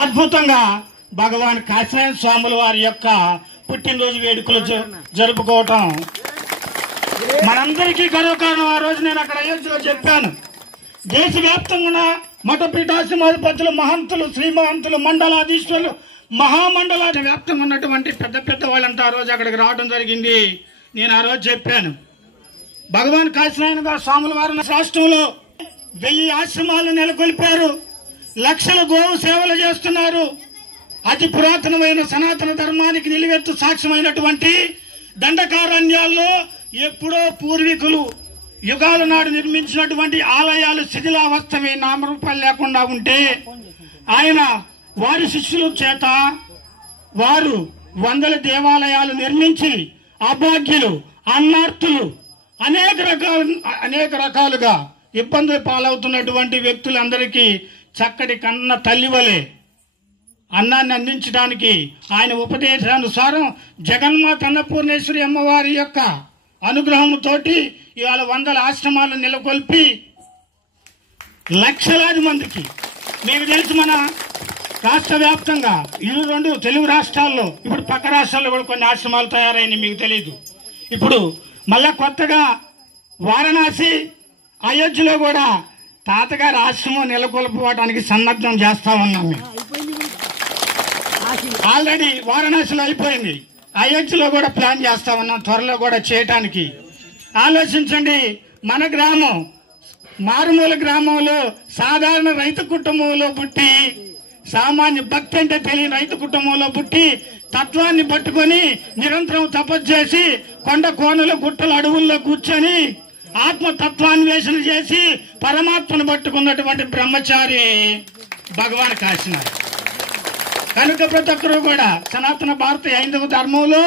అద్భుతంగా భగవాన్ కాశీనాథ స్వాముల వారి యొక్క పుట్టినరోజు వేడుకలు జరుపుకోవటం మనందరికీ గర్వకారణం. ఆ రోజు నేను అక్కడ అయోధ్యలో చెప్పాను, దేశవ్యాప్తంగా మఠపీఠాశ్రమాధిపతులు, మహంతులు, శ్రీ మహంతులు, మండలాధీశ్వరులు, మహామండలాది వ్యాప్తంగా ఉన్నటువంటి పెద్ద పెద్ద వాళ్ళంతా ఆ రోజు అక్కడికి రావడం జరిగింది. నేను ఆ రోజు చెప్పాను, భగవాన్ కాశీనాథ స్వాముల వారు రాష్ట్రంలో 1000 ఆశ్రమాలు నెలకొల్పారు, లక్షల గోవు సేవలు చేస్తున్నారు. అతి పురాతనమైన సనాతన ధర్మానికి నిలువెత్తు సాక్ష్యమైనటువంటి దండకారణ్యాల్లో ఎప్పుడో పూర్వీకులు యుగాల నాడు నిర్మించినటువంటి ఆలయాలు శిథిలావస్థమే, నామరూపాలు లేకుండా ఉంటే ఆయన వారి శిష్యుల చేత వారు 100 దేవాలయాలు నిర్మించి అభాగ్యులు, అన్నార్తులు, అనేక రకాలుగా ఇబ్బందులు పాలవుతున్నటువంటి వ్యక్తులందరికీ చక్కటి కన్న తల్లి వలె అన్నాన్ని అందించడానికి ఆయన ఉపదేశానుసారం జగన్మాత అన్నపూర్ణేశ్వరి అమ్మవారి యొక్క అనుగ్రహంతో ఇవాళ 100 ఆశ్రమాలను నెలకొల్పి లక్షలాది మందికి, మీకు తెలుసు మన రాష్ట్ర వ్యాప్తంగా 2 తెలుగు రాష్ట్రాల్లో, ఇప్పుడు పక్క రాష్ట్రాల్లో కూడా కొన్ని ఆశ్రమాలు తయారైనాయి, మీకు తెలియదు. ఇప్పుడు మళ్ళా కొత్తగా వారణాసి, అయోధ్యలో కూడా తాతగారి ఆశ్రమం నెలకొల్పడానికి సన్నద్ధం చేస్తా ఉన్నాం. మేము ఆల్రెడీ వారణాసిలో అయిపోయింది, అయోధ్యలో కూడా ప్లాన్ చేస్తా ఉన్నాం, త్వరలో కూడా చేయటానికి. ఆలోచించండి, మన గ్రామం మారుమూల గ్రామంలో సాధారణ రైతు కుటుంబంలో పుట్టి, సామాన్య భక్తి అంటే తెలియని రైతు కుటుంబంలో పుట్టి తత్వాన్ని పట్టుకొని నిరంతరం తపస్సు చేసి కొండ కోనలు, గుట్టలు, అడవుల్లో కూర్చొని ఆత్మతత్వాన్వేషణ చేసి పరమాత్మను పట్టుకున్నటువంటి బ్రహ్మచారి భగవాన్ కాశీనాథ్. కనుక ప్రతి ఒక్కరూ కూడా సనాతన భారత హైందవ ధర్మంలో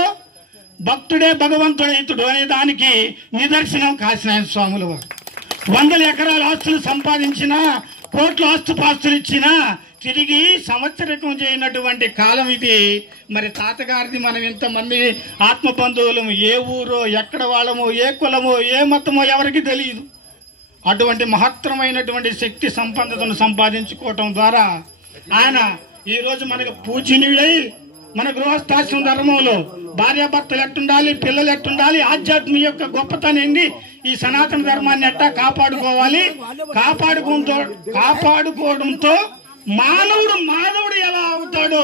భక్తుడే భగవంతుడు ఇతుడు అనే దానికి నిదర్శనం కాశీనాథ స్వాముల వారు. 100 ఎకరాల ఆస్తులు సంపాదించినా, కోట్ల ఆస్తుపాస్తులు ఇచ్చినా తిరిగి సంవత్సరకం చేయనటువంటి కాలం ఇది. మరి తాతగారిది మనం ఇంతమంది ఆత్మ బంధువులము, ఏ ఊరో, ఎక్కడ వాళ్ళమో, ఏ కులమో, ఏ మతమో ఎవరికి తెలియదు. అటువంటి మహత్తరమైనటువంటి శక్తి సంపన్నతను సంపాదించుకోవటం ద్వారా ఆయన ఈ రోజు మనకు పూజనీయుడై మన గృహస్థాశ్రమ ధర్మంలో భార్యాభర్తలు ఎట్టుండాలి, పిల్లలు ఎట్టుండాలి, ఆధ్యాత్మిక యొక్క గొప్పతనం ఏంది, ఈ సనాతన ధర్మాన్ని ఎట్టా కాపాడుకోవాలి, కాపాడుకోవడంతో మానవుడు ఎలా అవుతాడో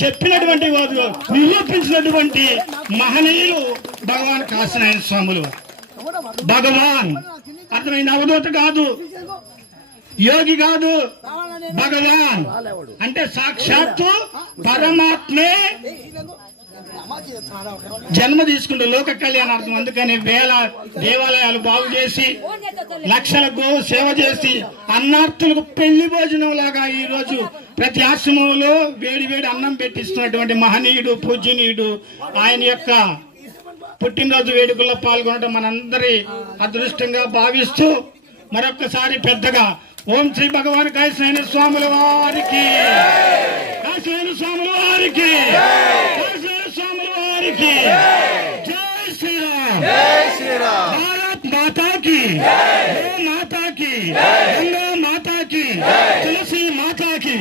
చెప్పినటువంటి వారు, నిరూపించినటువంటి మహనీయులు భగవాన్ కాశీనాథ స్వాములు. భగవాన్ అర్థమైంది, అవధూత కాదు, యోగి కాదు, భగవాన్ అంటే సాక్షాత్తు పరమాత్మే జన్మ తీసుకుంటే లోక కళ్యాణార్థం. అందుకని 1000 దేవాలయాలు బాగు చేసి, లక్షల గోవు సేవ చేసి, అన్నార్థులకు పెళ్లి భోజనం లాగా ఈ రోజు ప్రతి ఆశ్రమంలో వేడి వేడి అన్నం పెట్టిస్తున్నటువంటి మహనీయుడు, పూజనీయుడు. ఆయన యొక్క పుట్టినరోజు వేడుకల్లో పాల్గొనడం మనందరి అదృష్టంగా భావిస్తూ మరొక్కసారి పెద్దగా ఓం శ్రీ భగవాన్ కాశీనాథ స్వాముల వారికి, కాశీనాథ స్వాముల వారికి, కాశీనాథ స్వాముల వారికి జై శ్రీరామ్, జై శ్రీరామ్. భారత్ మాతాకి, గో మాతాకి, గంగా మాతాకి, తులసి మాతాకి.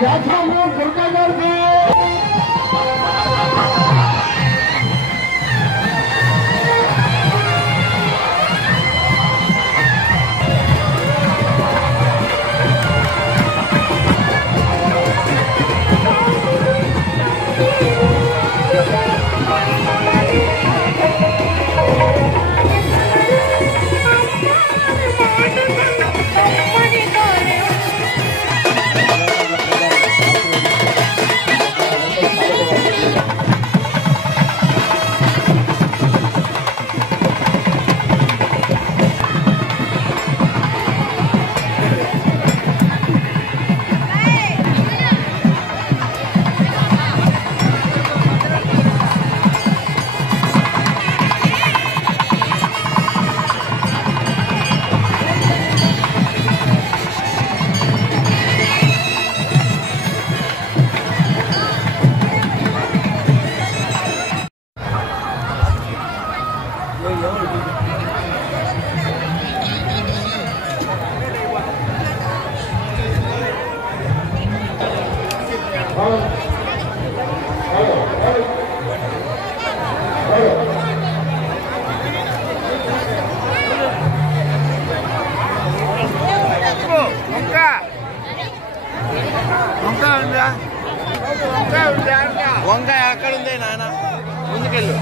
దుర్గా గారికి వంకాయ అక్కడ ఉంది నాన్న ముందుకెళ్ళు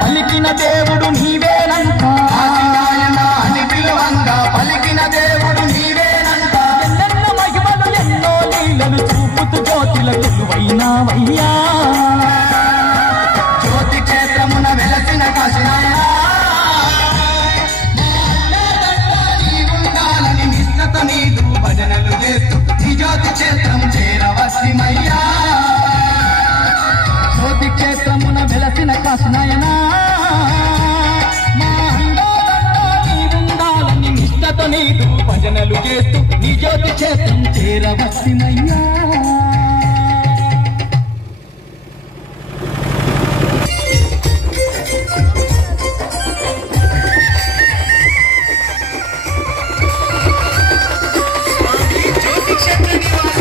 పలికిన దేవుడు నీవేనంట అని పిలువంగా పలికిన దేవుడు నీవేనంట ఎన్నెన్న మహిమలు ఎన్నో లీలలు చూపుతూ జ్యోతిల కొలువైనావయ్యా జ్యోతి క్షేత్రమున వెలసిన కాశీనాయన నీవుండాలని నిష్ఠత నీదు భజనలు చేస్తూ ఈ జ్యోతి క్షేత్రం చేరవసిమయ్యా జ్యోతి క్షేత్రమున వెలసిన కాశీనాయన నీదు భజనలు చేస్తూ నీ జ్యోతి క్షేత్రం చేరవసిమయ్యా జ్యోతి క్షేత్ర నివాస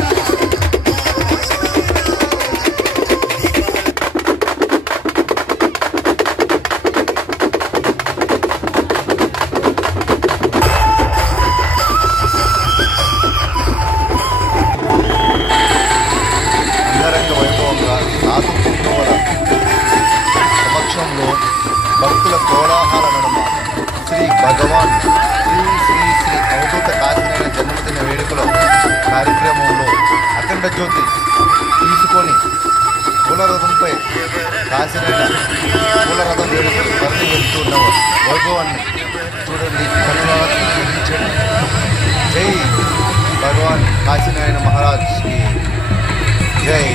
కోలాహల నడుమ శ్రీ భగవాన్ శ్రీ శ్రీ శ్రీ అవధూత కాశీనాయన జన్మదిన వేడుకలో కార్యక్రమంలో అఖండ జ్యోతి తీసుకొని పూలరథంపై కాశీనాయన పూలరథం వేడుకలు తరలి వెళ్తున్న వైభవాన్ని చూడండి, కనులారా తిలకించండి. జై భగవాన్ కాశీనాయన మహారాజ్కి జై.